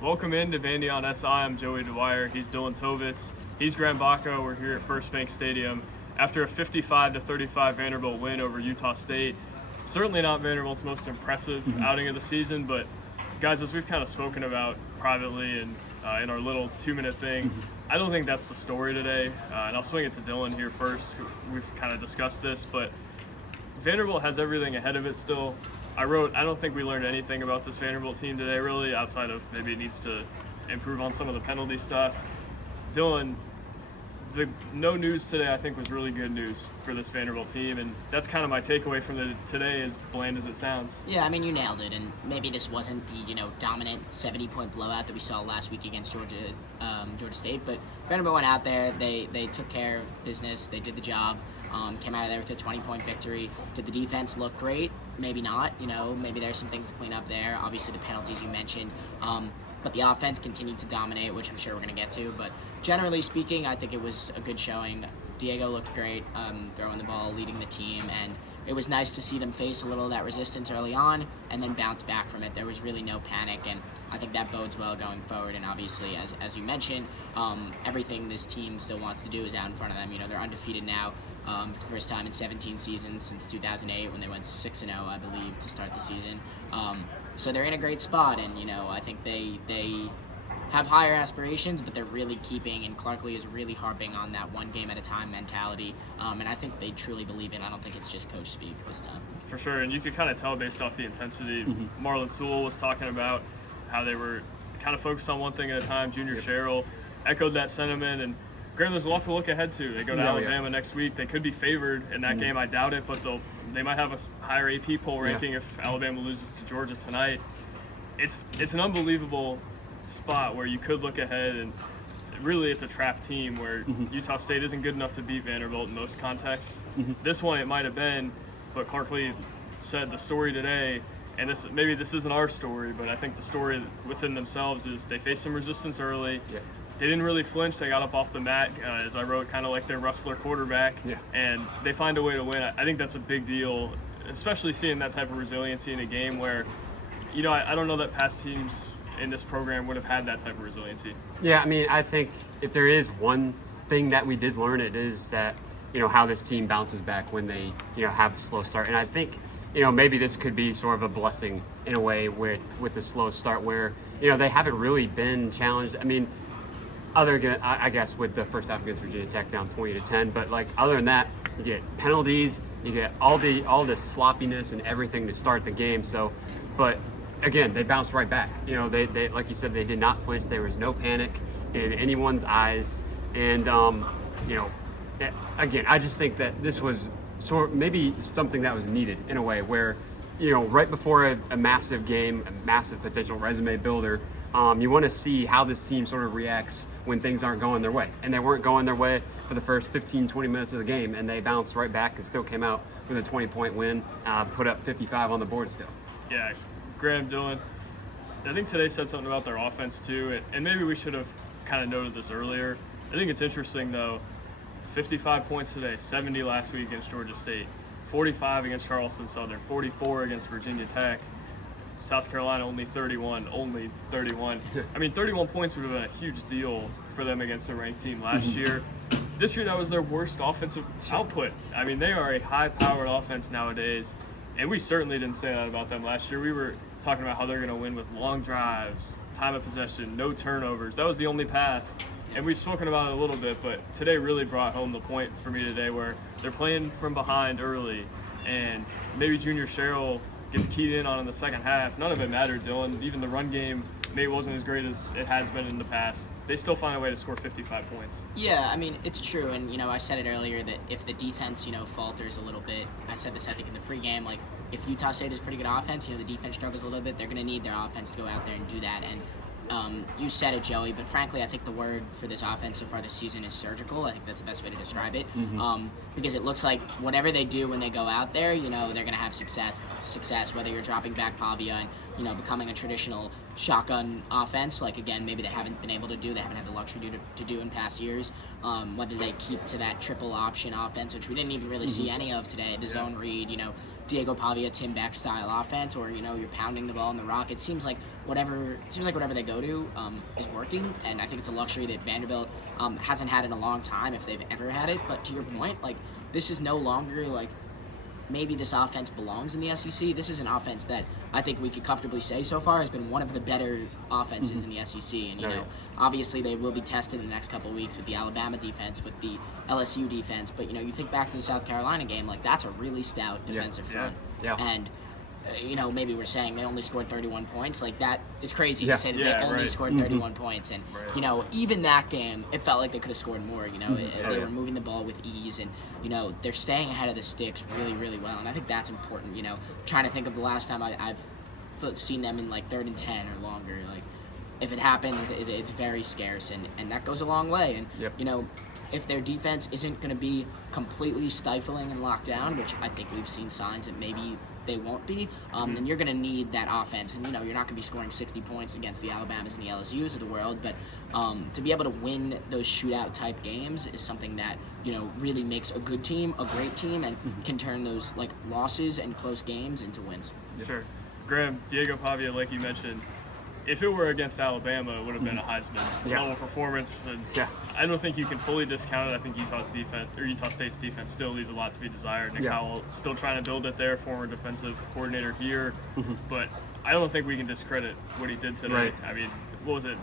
Welcome into Vandy on SI. I'm Joey Dwyer. He's Dylan Tovitz. He's Graham Baco. We're here at First Bank Stadium after a 55-35 Vanderbilt win over Utah State. Certainly not Vanderbilt's most impressive outing of the season, but guys, as we've kind of spoken about privately and in our little 2-minute thing, I don't think that's the story today. And I'll swing it to Dylan here first. We've kind of discussed this, but Vanderbilt has everything ahead of it still. I don't think we learned anything about this Vanderbilt team today, really, outside of maybe it needs to improve on some of the penalty stuff. Dylan, the no news today I think was really good news for this Vanderbilt team, and that's kind of my takeaway from today, as bland as it sounds. Yeah, I mean, you nailed it, and maybe this wasn't the dominant 70-point blowout that we saw last week against Georgia State, but Vanderbilt went out there, they took care of business, they did the job, came out of there with a 20-point victory. Did the defense look great? Maybe not. Maybe there's some things to clean up there. Obviously, the penalties you mentioned. But the offense continued to dominate, which I'm sure we're going to get to. But generally speaking, I think it was a good showing. Diego looked great throwing the ball, leading the team, and it was nice to see them face a little of that resistance early on and then bounce back from it. There was really no panic, and I think that bodes well going forward. And obviously, as you mentioned, everything this team still wants to do is out in front of them. They're undefeated now for the first time in 17 seasons since 2008 when they went 6-0, I believe, to start the season. So they're in a great spot, and I think they have higher aspirations, but they're really keeping, and Clark Lee is really harping on that one game at a time mentality, and I think they truly believe it. I don't think it's just coach speak this time. For sure, and you could kind of tell based off the intensity. Marlon Sewell was talking about how they were kind of focused on one thing at a time. Junior Sherrill echoed that sentiment, and Graham, there's a lot to look ahead to. They go to Alabama next week. They could be favored in that game. I doubt it, but they might have a higher AP poll ranking if Alabama loses to Georgia tonight. It's an unbelievable spot where you could look ahead, and really it's a trap team where Utah State isn't good enough to beat Vanderbilt in most contexts. This one it might have been, but Clark Lee said the story today, and maybe this isn't our story, but I think the story within themselves is they faced some resistance early. They didn't really flinch. They got up off the mat, as I wrote, kind of like their wrestler quarterback, and they find a way to win. I think that's a big deal, especially seeing that type of resiliency in a game where, I don't know that past teams in this program would have had that type of resiliency. Yeah, I mean, I think if there is one thing that we did learn, it is that, how this team bounces back when they, have a slow start. And I think, maybe this could be sort of a blessing in a way with the slow start where, they haven't really been challenged. I mean, I guess with the first half against Virginia Tech down 20-10, but other than that, you get penalties, you get all the sloppiness and everything to start the game. So, but again, they bounced right back. They like you said, they did not flinch. There was no panic in anyone's eyes, and again, I just think that this was maybe something that was needed in a way where, right before a massive game, a massive potential resume builder, you want to see how this team sort of reacts when things aren't going their way. And they weren't going their way for the first 15-20 minutes of the game, and they bounced right back and still came out with a 20-point win, put up 55 on the board still. Yeah, Graham, Dylan, I think today said something about their offense too, and maybe we should have kind of noted this earlier. I think it's interesting though, 55 points today, 70 last week against Georgia State, 45 against Charleston Southern, 44 against Virginia Tech. South Carolina only 31. I mean, 31 points would have been a huge deal for them against a ranked team last year. This year, that was their worst offensive output. I mean, they are a high-powered offense nowadays, and we certainly didn't say that about them last year. We were talking about how they're going to win with long drives, time of possession, no turnovers. That was the only path, and we've spoken about it a little bit, but today really brought home the point for me today where they're playing from behind early, and maybe Junior Sherrill gets keyed in on in the second half. None of it mattered, Dylan. Even the run game maybe wasn't as great as it has been in the past. They still find a way to score 55 points. Yeah, I mean, it's true. And, I said it earlier that if the defense, falters a little bit, I said this, I think, in the pregame, if Utah State is pretty good offense, the defense struggles a little bit, they're going to need their offense to go out there and do that. And you said it, Joey, but frankly, I think the word for this offense so far this season is surgical. I think that's the best way to describe it. Because it looks like whatever they do when they go out there, they're going to have success, whether you're dropping back Pavia and, becoming a traditional shotgun offense, like again maybe they haven't been able to do, they haven't had the luxury to do in past years. Whether they keep to that triple option offense, which we didn't even really see any of today, the zone read, Diego Pavia, Tim Beck style offense, or you're pounding the ball in the rock. It seems like whatever they go to is working, and I think it's a luxury that Vanderbilt hasn't had in a long time, if they've ever had it. But to your point, like, this is no longer like maybe this offense belongs in the SEC. This is an offense that I think we could comfortably say so far has been one of the better offenses in the SEC. And, obviously they will be tested in the next couple of weeks with the Alabama defense, with the LSU defense. But, you think back to the South Carolina game, like, that's a really stout defensive front. Yeah. And, maybe we're saying they only scored 31 points. Like, that is crazy to say that they only scored 31 points. And, even that game, it felt like they could have scored more. They were moving the ball with ease, and, they're staying ahead of the sticks really, really well. And I think that's important. Trying to think of the last time I've seen them in, like, 3rd and 10 or longer. Like, if it happens, it's very scarce, and that goes a long way. And, if their defense isn't going to be completely stifling and locked down, which I think we've seen signs that maybe they won't be, then you're going to need that offense. And, you're not going to be scoring 60 points against the Alabamas and the LSUs of the world, but to be able to win those shootout-type games is something that, really makes a good team a great team, and can turn those, like, losses and close games into wins. Sure. Graham, Diego Pavia, like you mentioned, if it were against Alabama, it would have been a Heisman level performance. And I don't think you can fully discount it. I think Utah State's defense still leaves a lot to be desired. Nick Howell still trying to build it there, former defensive coordinator here. But I don't think we can discredit what he did today. Right. I mean, what was it,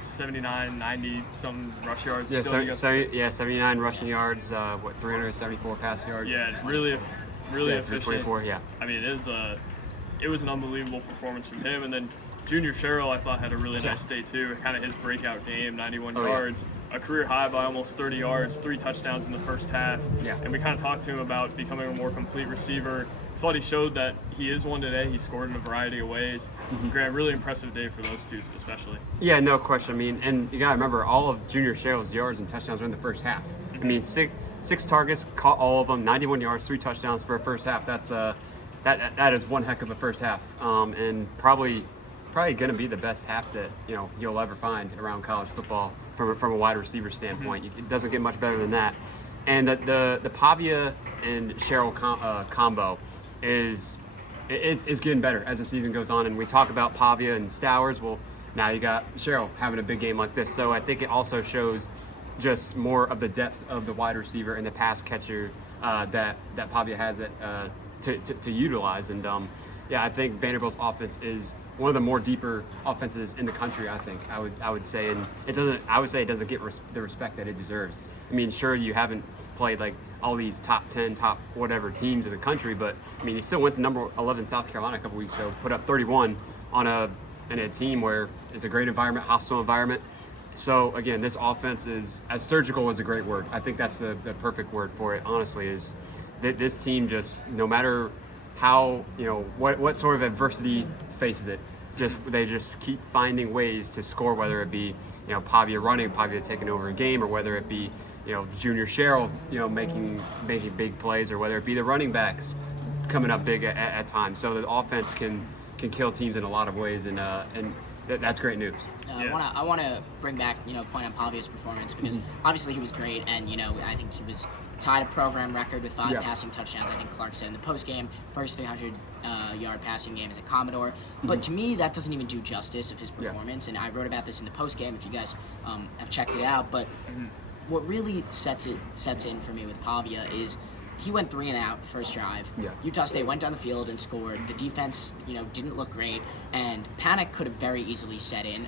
79, 90 some rush yards? Yeah, 79 rushing yards, 374 pass yards. Yeah, it's really efficient. 324, I mean, it was an unbelievable performance from him. And then Junior Sherrill, I thought, had a really nice day too. Kind of his breakout game, 91 yards, a career high by almost 30 yards, 3 touchdowns in the first half. And we kind of talked to him about becoming a more complete receiver. I thought he showed that he is one today. He scored in a variety of ways. Graham, really impressive day for those two, especially. Yeah, no question. I mean, and you got to remember, all of Junior Sherrill's yards and touchdowns were in the first half. I mean, six targets, caught all of them, 91 yards, 3 touchdowns for a first half. That's that is one heck of a first half, and probably going to be the best half that you'll ever find around college football from a wide receiver standpoint. It doesn't get much better than that. And the Pavia and Sherrill combo is getting better as the season goes on. And we talk about Pavia and Stowers. Well, now you got Sherrill having a big game like this. So I think it also shows just more of the depth of the wide receiver and the pass catcher that Pavia has it to utilize. And I think Vanderbilt's offense is one of the more deeper offenses in the country. I would say, and I would say it doesn't get the respect that it deserves. I mean, sure, you haven't played like all these top 10, top whatever teams in the country, but I mean, you still went to number 11 South Carolina a couple weeks ago, put up 31 in a team where it's a great environment, hostile environment. So again, this offense is, as surgical is a great word. I think that's the perfect word for it. Honestly, is that this team just, no matter how, what sort of adversity faces it, they just keep finding ways to score, whether it be Pavia running, Pavia taking over a game, or whether it be Junior Sherrill making big plays, or whether it be the running backs coming up big at times. So the offense can kill teams in a lot of ways, and that's great news. I want to bring back point on Pavia's performance, because obviously he was great, and I think he was tied a program record with 5 passing touchdowns. I think Clark said in the postgame, first 300-yard passing game as a Commodore. But to me, that doesn't even do justice of his performance. And I wrote about this in the postgame, if you guys have checked it out. But what really sets in for me with Pavia is he went 3 and out first drive. Utah State went down the field and scored. The defense, didn't look great, and panic could have very easily set in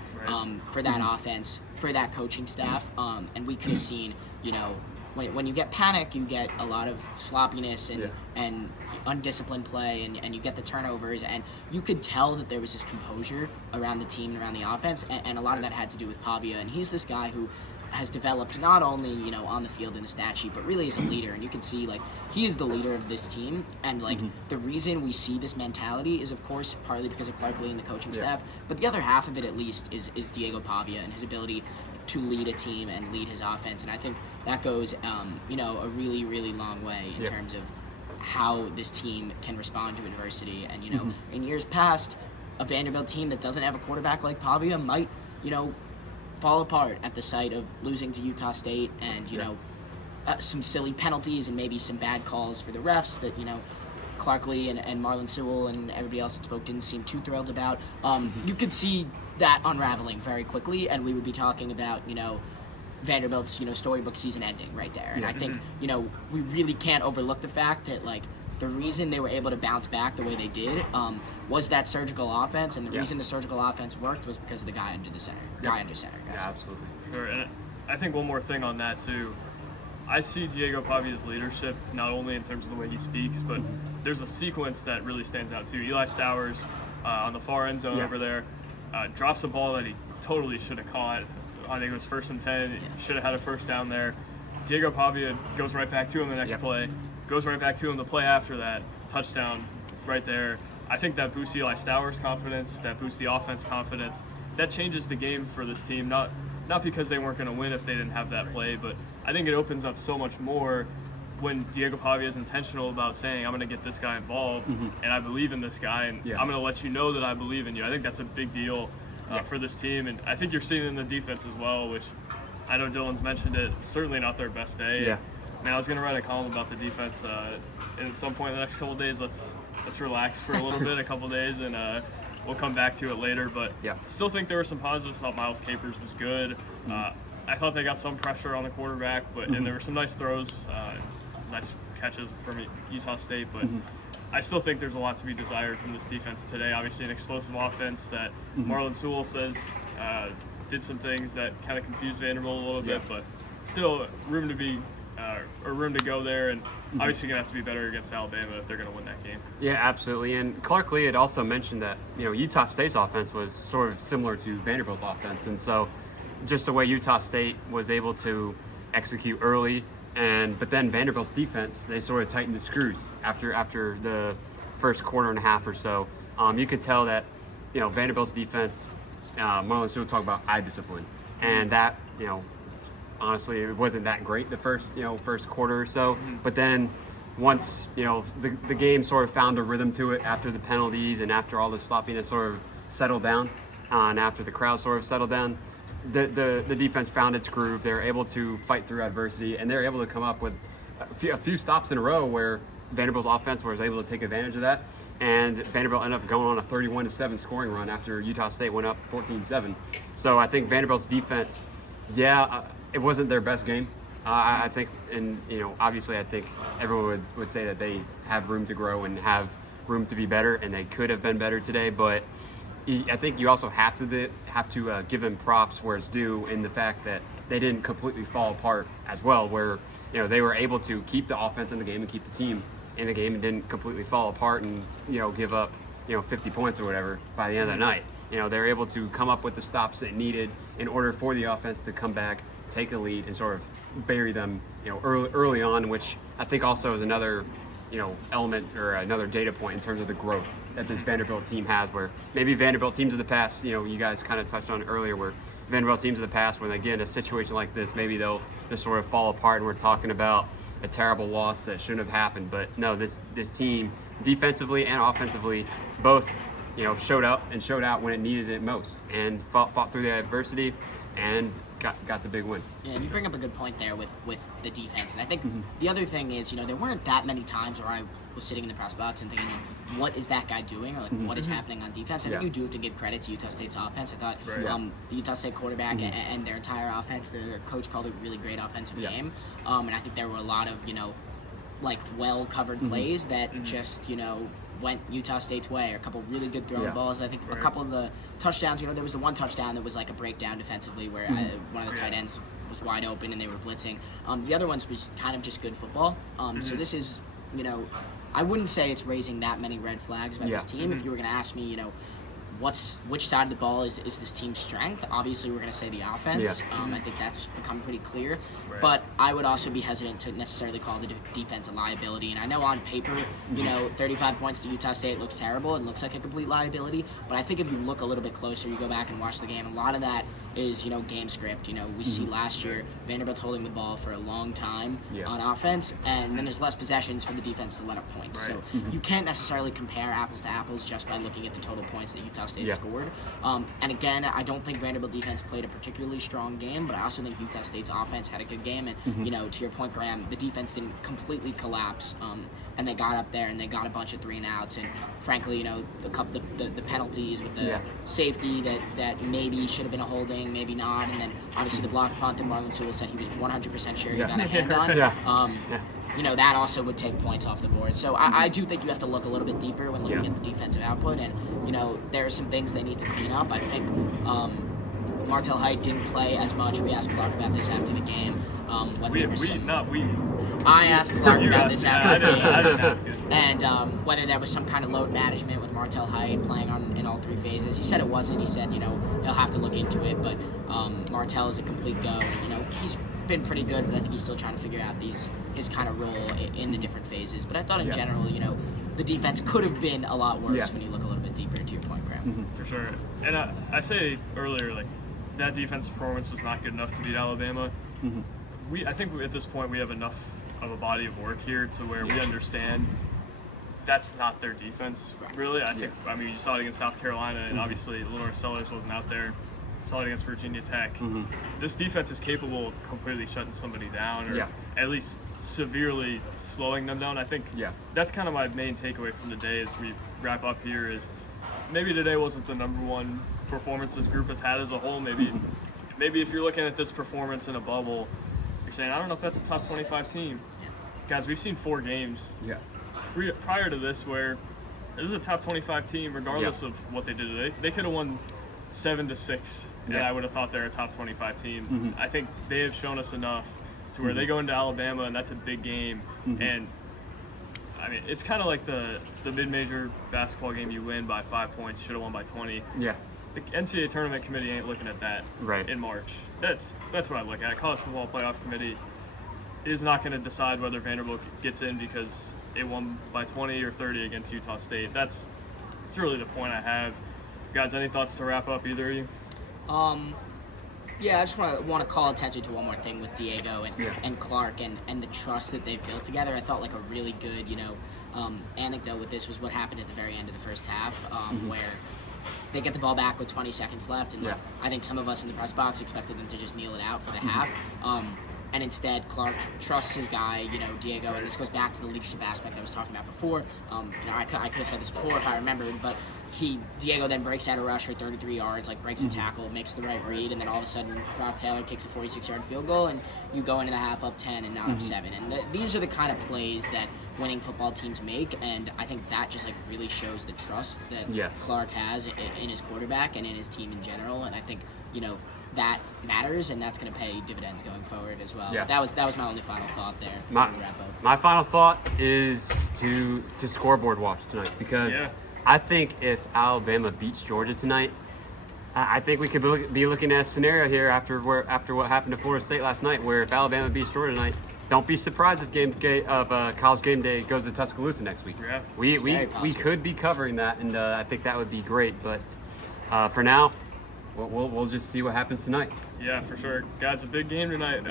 for that offense, for that coaching staff, and we could have seen, when you get panic, you get a lot of sloppiness and undisciplined play, and you get the turnovers, and you could tell that there was this composure around the team and around the offense, and a lot of that had to do with Pavia. And he's this guy who has developed not only on the field in the stat sheet, but really as a leader. And you can see he is the leader of this team, and the reason we see this mentality is, of course, partly because of Clark Lee and the coaching staff, but the other half of it at least is Diego Pavia and his ability to lead a team and lead his offense. And I think that goes a really, really long way in terms of how this team can respond to adversity. And in years past, a Vanderbilt team that doesn't have a quarterback like Pavia might, fall apart at the sight of losing to Utah State and, some silly penalties and maybe some bad calls for the refs that, Clark Lee and Marlon Sewell and everybody else that spoke didn't seem too thrilled about. You could see that unraveling very quickly, and we would be talking about, Vanderbilt's, storybook season ending right there. And I think, we really can't overlook the fact that, like, the reason they were able to bounce back the way they did was that surgical offense, and the reason the surgical offense worked was because of the guy under center. Guys. Yeah, absolutely. Sure, and I think one more thing on that too. I see Diego Pavia's leadership not only in terms of the way he speaks, but there's a sequence that really stands out too. Eli Stowers on the far end zone over there drops a ball that he totally should have caught. I think it was 1st and 10. Should have had a first down there. Diego Pavia goes right back to him the next play. Goes right back to him the play after that. Touchdown right there. I think that boosts Eli Stowers' confidence. That boosts the offense confidence. That changes the game for this team. Not because they weren't going to win if they didn't have that play, but I think it opens up so much more when Diego Pavia is intentional about saying, I'm going to get this guy involved, and I believe in this guy, and I'm going to let you know that I believe in you. I think that's a big deal for this team, and I think you're seeing it in the defense as well, which I know Dylan's mentioned it. Certainly not their best day. Yeah. Man, I was going to write a column about the defense, and at some point in the next couple of days, let's relax for a little bit, a couple of days, and we'll come back to it later. But still think there were some positives. Thought Miles Capers was good. I thought they got some pressure on the quarterback, but and there were some nice throws, nice catches from Utah State. But I still think there's a lot to be desired from this defense today. Obviously, an explosive offense that Marlon Sewell says did some things that kind of confused Vanderbilt a little bit, but still room to be. Or room to go there, and obviously going to have to be better against Alabama if they're going to win that game. Yeah, absolutely. And Clark Lee had also mentioned that Utah State's offense was sort of similar to Vanderbilt's offense, and so just the way Utah State was able to execute early, but then Vanderbilt's defense, they sort of tightened the screws after the first quarter and a half or so. You could tell that Vanderbilt's defense, Marlon Sewell talked about eye discipline, and that honestly, it wasn't that great the first quarter or so. But then once, the game sort of found a rhythm to it after the penalties and after all the sloppiness sort of settled down, and after the crowd sort of settled down, the defense found its groove. They were able to fight through adversity, and they were able to come up with a few stops in a row where Vanderbilt's offense was able to take advantage of that. And Vanderbilt ended up going on a 31-7 scoring run after Utah State went up 14-7. So I think Vanderbilt's defense, it wasn't their best game. I think, and obviously, I think everyone would say that they have room to grow and have room to be better, and they could have been better today. But I think you also have to give them props where it's due in the fact that they didn't completely fall apart as well. Where they were able to keep the offense in the game and keep the team in the game and didn't completely fall apart and give up 50 points or whatever by the end of the night. They're able to come up with the stops that needed in order for the offense to come back, take a lead, and sort of bury them, early on, which I think also is another, element or another data point in terms of the growth that this Vanderbilt team has. Where maybe Vanderbilt teams of the past, you guys kind of touched on it earlier, where Vanderbilt teams of the past, when they get in a situation like this, maybe they'll just sort of fall apart, and we're talking about a terrible loss that shouldn't have happened. But no, this team, defensively and offensively, both showed up and showed out when it needed it most, and fought through the adversity and got the big win. Yeah, and you bring up a good point there with the defense. And I think the other thing is, there weren't that many times where I was sitting in the press box and thinking, what is that guy doing? Or what is happening on defense? I think you do have to give credit to Utah State's offense. I thought the Utah State quarterback and their entire offense, their coach called it a really great offensive game. And I think there were a lot of, well-covered plays that just, went Utah State's way, or a couple really good thrown balls. I think a couple of the touchdowns, there was the one touchdown that was like a breakdown defensively where one of the tight ends was wide open and they were blitzing. The other ones was kind of just good football. So this is, I wouldn't say it's raising that many red flags about this team. If you were going to ask me, which side of the ball is this team's strength? Obviously, we're going to say the offense. I think that's become pretty clear. But I would also be hesitant to necessarily call the defense a liability. And I know on paper, 35 points to Utah State looks terrible. It looks like a complete liability. But I think if you look a little bit closer, you go back and watch the game, a lot of that is, game script. We see last year Vanderbilt holding the ball for a long time on offense, and then there's less possessions for the defense to let up points. Right. So you can't necessarily compare apples to apples just by looking at the total points that Utah State scored. And again, I don't think Vanderbilt defense played a particularly strong game, but I also think Utah State's offense had a good game. And, to your point, Graham, the defense didn't completely collapse, and they got up there and they got a bunch of 3-and-outs. And frankly, the penalties with the safety that maybe should have been a holding, maybe not, and then obviously the block punt that Marlon Sewell said he was 100% sure he got a hand on. That also would take points off the board. So I do think you have to look a little bit deeper when looking at the defensive output, and there are some things they need to clean up. I think Martel Height didn't play as much. We asked Clark about this after the game. I asked Clark about this after the game. I didn't ask it. And whether there was some kind of load management with Martel Height playing in all three phases. He said it wasn't. He said, he'll have to look into it. But Martel is a complete go. And, he's been pretty good, but I think he's still trying to figure out his kind of role in the different phases. But I thought in general, the defense could have been a lot worse when you look a little bit deeper, to your point, Graham. For sure. And I say earlier, that defensive performance was not good enough to beat Alabama. I think at this point we have enough of a body of work here to where we understand that's not their defense, really. I think, you saw it against South Carolina, and obviously Lenore Sellers wasn't out there. Saw it against Virginia Tech. This defense is capable of completely shutting somebody down, or at least severely slowing them down. I think that's kind of my main takeaway from the day as we wrap up here is maybe today wasn't the number one performance this group has had as a whole. Maybe if you're looking at this performance in a bubble, you're saying, I don't know if that's a top 25 team. Guys, we've seen 4 games prior to this where this is a top 25 team regardless of what they did today. They could have won 7-6, and I would have thought they're a top 25 team. I think they have shown us enough to where they go into Alabama, and that's a big game. And it's kind of like the mid-major basketball game you win by 5 points, should have won by 20. The NCAA tournament committee ain't looking at that in March. That's what I look at. College football playoff committee is not going to decide whether Vanderbilt gets in because it won by 20 or 30 against Utah State. That's really the point I have. Guys, any thoughts to wrap up, either of you? I just want to call attention to one more thing with Diego and Clark and the trust that they've built together. I felt like a really good, anecdote with this was what happened at the very end of the first half, where they get the ball back with 20 seconds left, and I think some of us in the press box expected them to just kneel it out for the half. And instead, Clark trusts his guy, Diego, and this goes back to the leadership aspect I was talking about before. I could have said this before if I remembered, but Diego then breaks out a rush for 33 yards, breaks a tackle, makes the right read, and then all of a sudden, Brock Taylor kicks a 46-yard field goal, and you go into the half up 10 and not up 7. And these are the kind of plays that winning football teams make, and I think that just really shows the trust that Clark has in his quarterback and in his team in general. And I think that matters, and that's going to pay dividends going forward as well. That was my only final thought there. My final thought is to scoreboard watch tonight, because I think if Alabama beats Georgia tonight, I think we could be looking at a scenario here after what happened to Florida State last night, where if Alabama beats Georgia tonight, don't be surprised if College Game Day goes to Tuscaloosa next week. We could be covering that, and I think that would be great. But for now, we'll just see what happens tonight. Yeah, for sure, guys. A big game tonight.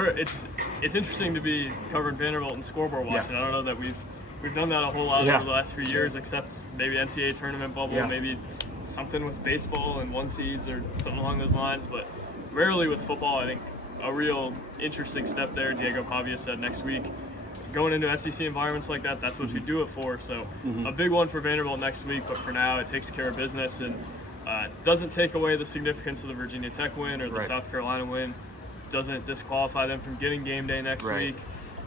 It's interesting to be covering Vanderbilt and scoreboard watching. I don't know that we've done that a whole lot over the last few years, except maybe NCAA tournament bubble, maybe something with baseball and 1 seeds or something along those lines. But rarely with football. I think a real interesting step there. Diego Pavia said next week, going into SEC environments like that, that's what you do it for. So a big one for Vanderbilt next week, but for now it takes care of business and doesn't take away the significance of the Virginia Tech win or the South Carolina win. Doesn't disqualify them from getting game day next week.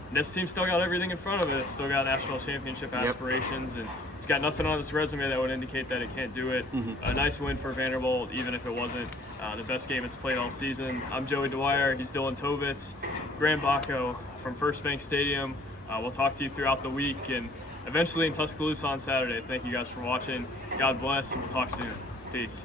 And this team still got everything in front of it. It's still got national championship aspirations, and it's got nothing on its resume that would indicate that it can't do it. A nice win for Vanderbilt, even if it wasn't the best game it's played all season. I'm Joey Dwyer. He's Dylan Tovitz. Graham Bacco from First Bank Stadium. We'll talk to you throughout the week and eventually in Tuscaloosa on Saturday. Thank you guys for watching. God bless, and we'll talk soon. Peace.